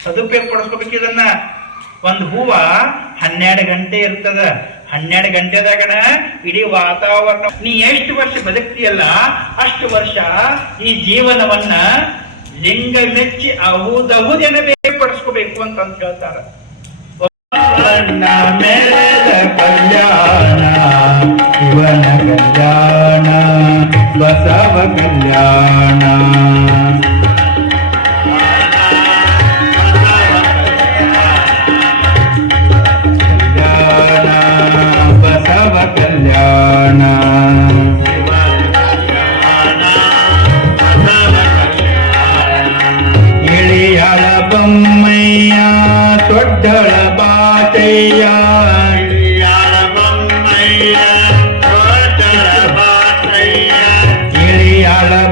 ಸದುಪಯೋಗ ಪಡಿಸ್ಕೋಬೇಕು ಒಂದು ಹೂವ ಹನ್ನೆರಡು ಗಂಟೆ ಇರ್ತದ. ಹನ್ನೆರಡು ಗಂಟೆದಾಗಣ ಇಡೀ ವಾತಾವರಣ ನೀ ಎಷ್ಟು ವರ್ಷ ಬದುಕ್ತಿಯಲ್ಲ, ಅಷ್ಟು ವರ್ಷ ಈ ಜೀವನವನ್ನ ಲಿಂಗ ಮೆಚ್ಚಿ ಅವುದವುದೆನ ಬೇರ್ಪಡಿಸ್ಕೋಬೇಕು ಅಂತಂತ ಹೇಳ್ತಾರ ಕಲ್ಯಾಣ ಶಿವನ ಕಲ್ಯಾಣ, ಬಸವ ಕಲ್ಯಾಣ.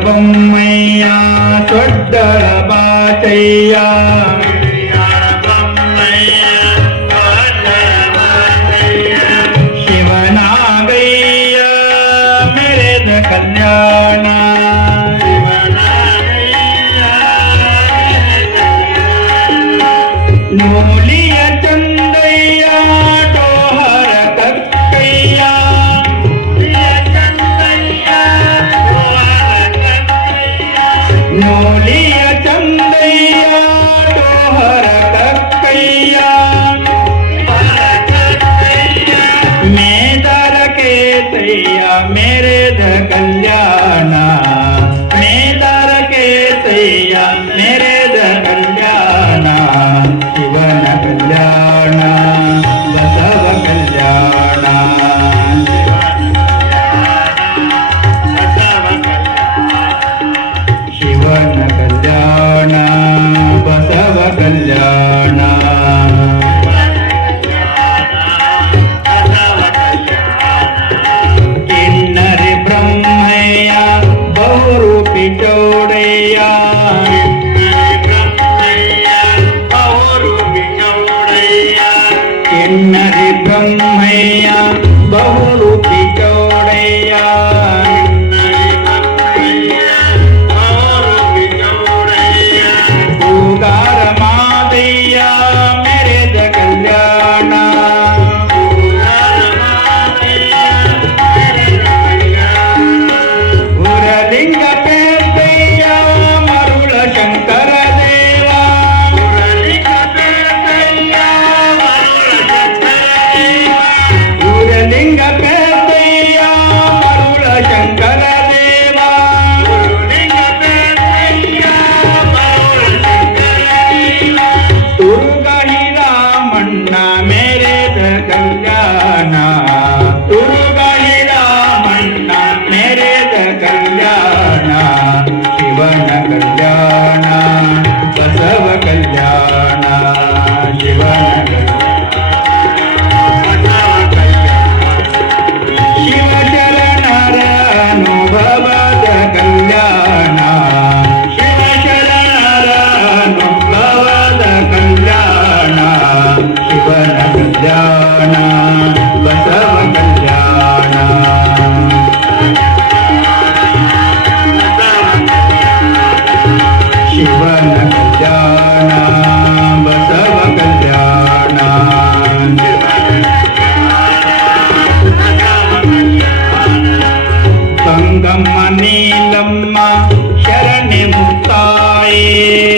பொம்மையா தொட்டள பாத்தையா சிவனாகையா மெரேத கல்யாணா நூலி Yeah.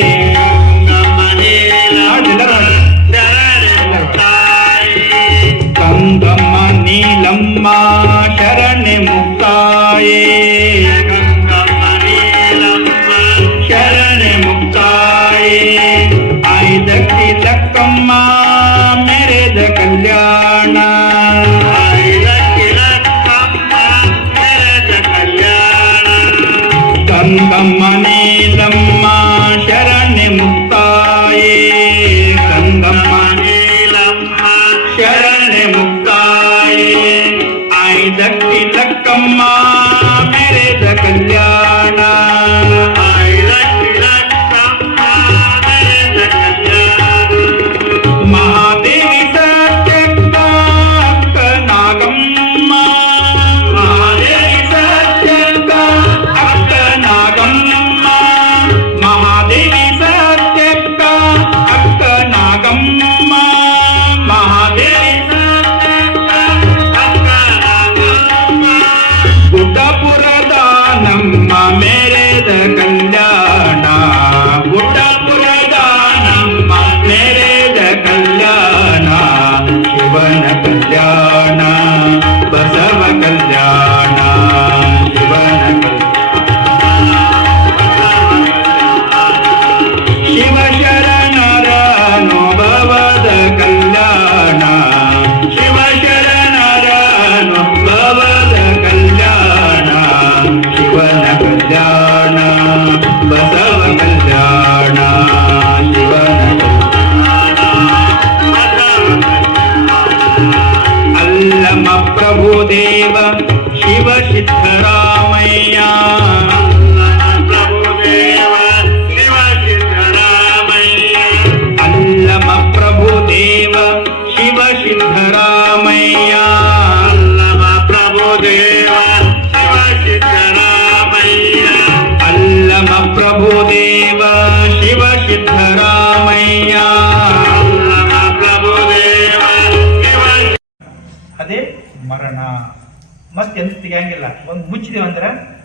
ಮತ್ತೆಂತ ತೆಗಿಯಂಗಿಲ್ಲ. ಒಂದು ಮುಚ್ಚಿದೆ ಅಂದ್ರೆ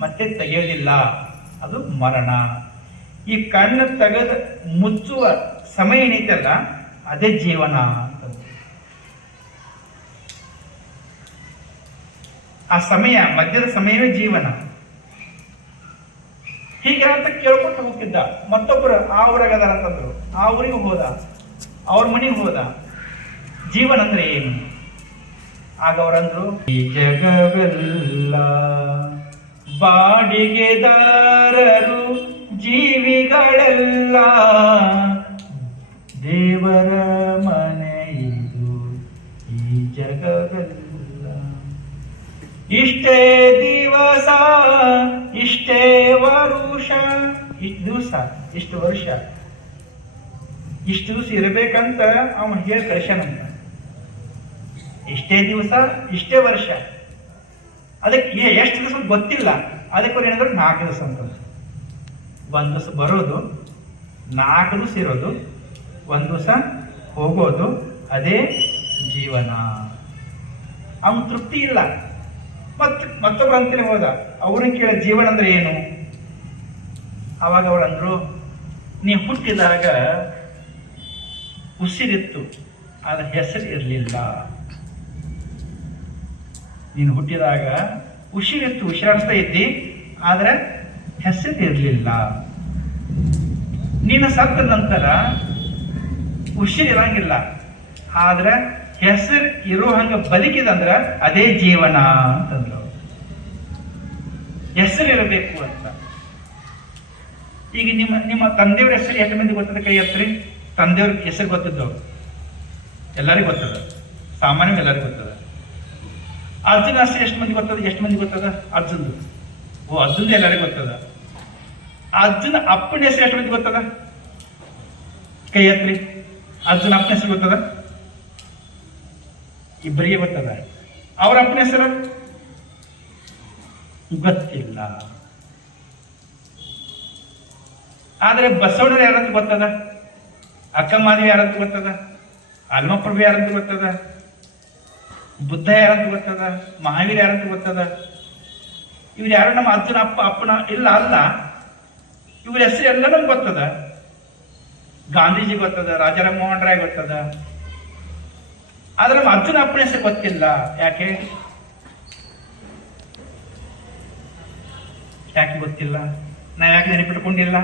ಮತ್ತೆ ತೆಗೆಯೋದಿಲ್ಲ. ಅದು ಮರಣ. ಈ ಕಣ್ಣು ತೆಗೆದ ಮುಚ್ಚುವ ಸಮಯ ಏನೈತಲ್ಲ, ಅದೇ ಜೀವನ ಅಂತ ಆ ಸಮಯ, ಮಧ್ಯದ ಸಮಯವೇ ಜೀವನ. ಹೀಗೆ ಅಂತ ಕೇಳ್ಕೊತ ಹೋಗ್ತಿದ್ದ. ಮತ್ತೊಬ್ಬರು ಆ ಊರಾಗ ಅದಾರ ಅಂತಂದ್ರು ಆ ಊರಿಗೆ ಹೋದ. ಅವ್ರ ಮನೆಗೆ ಹೋದ. ಜೀವನ ಅಂದ್ರೆ ಏನು? ಆಗ ಅವರಂದ್ರು ಈ ಜಗವೆಲ್ಲ ಬಾಡಿಗೆದಾರರು ಜೀವಿಗಳೆಲ್ಲ ದೇವರ ಮನೆ ಇದು. ಈ ಜಗವೆಲ್ಲ ಇಷ್ಟೇ ದಿವಸ, ಇಷ್ಟೇ ವರುಷ. ಇಷ್ಟು ದಿವಸ, ಇಷ್ಟು ವರ್ಷ. ಇಷ್ಟು ದಿವಸ ಇರಬೇಕಂತ ಅವನು ಹೇಳಿ ಕಳ್ಸ್ಯಾನಂತ ಇಷ್ಟೇ ದಿವಸ, ಇಷ್ಟೇ ವರ್ಷ. ಅದಕ್ಕೆ ಎಷ್ಟು ದಿವಸ ಗೊತ್ತಿಲ್ಲ. ಅದಕ್ಕೆ ಏನಂದ್ರೆ ನಾಲ್ಕು ದಿವಸ ಅಂತ ಒಂದು ದಿವಸ ಬರೋದು, ನಾಲ್ಕು ದಿವಸ ಇರೋದು, ಒಂದು ದಿವಸ ಹೋಗೋದು, ಅದೇ ಜೀವನ. ಅವನು ತೃಪ್ತಿ ಇಲ್ಲ. ಮತ್ತೆ ಮತ್ತೊಬ್ಬ ಅಂತಲೇ ಹೋದ. ಅವ್ರನ್ನ ಕೇಳ ಜೀವನ ಅಂದ್ರೆ ಏನು? ಅವಾಗ ಅವಳಂದ್ರು ನೀವು ಹುಟ್ಟಿದಾಗ ಉಸಿರಿತ್ತು ಅದ್ರ ಹೆಸರು ಇರಲಿಲ್ಲ. ನೀನು ಹುಟ್ಟಿದಾಗ ಉಸಿರಿತ್ತು ಉಸಿರಾಡಿಸ್ತಾ ಇದ್ದಿ, ಆದ್ರೆ ಹೆಸರು ಇರಲಿಲ್ಲ. ನೀನು ಸತ್ತ ನಂತರ ಉಸಿರಿರಂಗಿಲ್ಲ ಆದ್ರೆ ಹೆಸರು ಇರೋ ಹಂಗ ಬದುಕಿದಂದ್ರ ಅದೇ ಜೀವನ ಅಂತಂದ್ರು. ಹೆಸರಿರಬೇಕು ಅಂತ. ಈಗ ನಿಮ್ಮ ನಿಮ್ಮ ತಂದೆಯವ್ರ ಹೆಸರು ಎಷ್ಟು ಮಂದಿ ಗೊತ್ತದ ಕೈ ಹತ್ರಿ ತಂದೆಯವ್ರ ಹೆಸರು ಗೊತ್ತಿದ್ದವು ಎಲ್ಲರಿಗೂ ಗೊತ್ತದ? ಸಾಮಾನ್ಯ ಎಲ್ಲರಿಗೂ ಗೊತ್ತದ. ಅರ್ಜುನ ಆಸ್ತಿ ಎಷ್ಟು ಮಂದಿ ಗೊತ್ತದ? ಎಷ್ಟು ಮಂದಿ ಗೊತ್ತದ? ಅರ್ಜುನ್ ಓ, ಅರ್ಜುನ್ದು ಎಲ್ಲರಿಗೂ ಗೊತ್ತದ. ಅರ್ಜುನ ಅಪ್ಪನ ಹೆಸರು ಎಷ್ಟು ಮಂದಿ ಗೊತ್ತದ? ಕೈ ಹತ್ರಿ ಅರ್ಜುನ ಅಪ್ಪನ ಹೆಸರು ಗೊತ್ತದ? ಇಬ್ಬರಿಗೆ ಗೊತ್ತದ. ಅವ್ರ ಅಪ್ಪನ ಹೆಸರು? ಗೊತ್ತಿಲ್ಲ. ಆದ್ರೆ ಬಸವಣ್ಣರು ಯಾರಂತ ಗೊತ್ತದ? ಅಕ್ಕ ಮಾದಿ ಯಾರಂತ ಗೊತ್ತದ? ಅಲ್ಮಪ್ರಭು ಯಾರಂತ ಗೊತ್ತದ? ಬುದ್ಧ ಯಾರಂತ ಗೊತ್ತದ? ಮಹಾವೀರ ಯಾರಂತ ಗೊತ್ತದ? ಇವ್ರು ಯಾರು? ನಮ್ಮ ಅಜ್ಜನ ಅಪ್ಪ, ಅಪ್ಪನ, ಇಲ್ಲ, ಅಲ್ಲ. ಇವ್ರ ಹೆಸರು ಎಲ್ಲ ನಮ್ಗೆ ಗೊತ್ತದ. ಗಾಂಧೀಜಿ ಗೊತ್ತದ ರಾಜಾರಾಮ್ ಮೋಹನ್ ರಾಯ್ ಗೊತ್ತದ. ಆದ್ರೆ ನಮ್ಮ ಅರ್ಜುನ, ಅಪ್ಪನ ಹೆಸರು ಗೊತ್ತಿಲ್ಲ. ಯಾಕೆ? ಯಾಕೆ ಗೊತ್ತಿಲ್ಲ? ನಾ ಯಾಕೆ ನೆನಪಿಟ್ಕೊಂಡಿಲ್ಲ?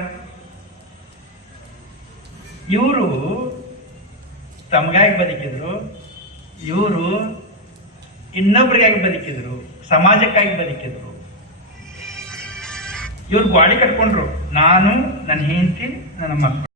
ಇವರು ತಮಗಾಗಿ ಬದುಕಿದ್ರು? ಇವರು ಇನ್ನೊಬ್ರಿಗಾಗಿ ಬದುಕಿದ್ರು ಸಮಾಜಕ್ಕಾಗಿ ಬದುಕಿದ್ರು. ಇವ್ರು ಬಾಡಿ ಕಟ್ಕೊಂಡ್ರು. ನಾನು ನನ್ನ ಹೆಂಡತಿ ನನ್ನ ಮಕ್ಕಳು